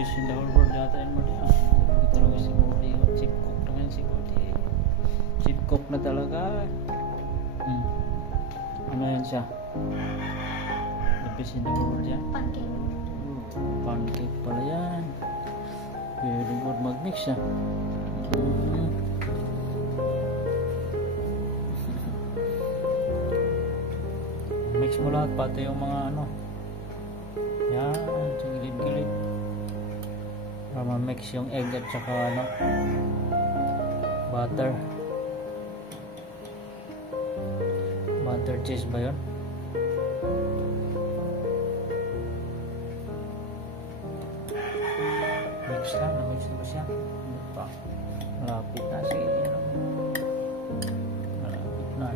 fish in the whole world yata yan mo diyan. Ito talaga si Gordy. Chief cook naman si Gordy. Chief cook na talaga. Ano yan siya? The fish in the whole world yan? Pancake. Pancake pala yan. Very good mag-mix siya. Mix mo lahat pati yung mga ano. Yan, sa gilid-gilid. Para ma-mix yung egg at saka ano, butter. Butter cheese ba yun? Mix lang, na-mix mo siya. Malapit na, sige. Malapit na.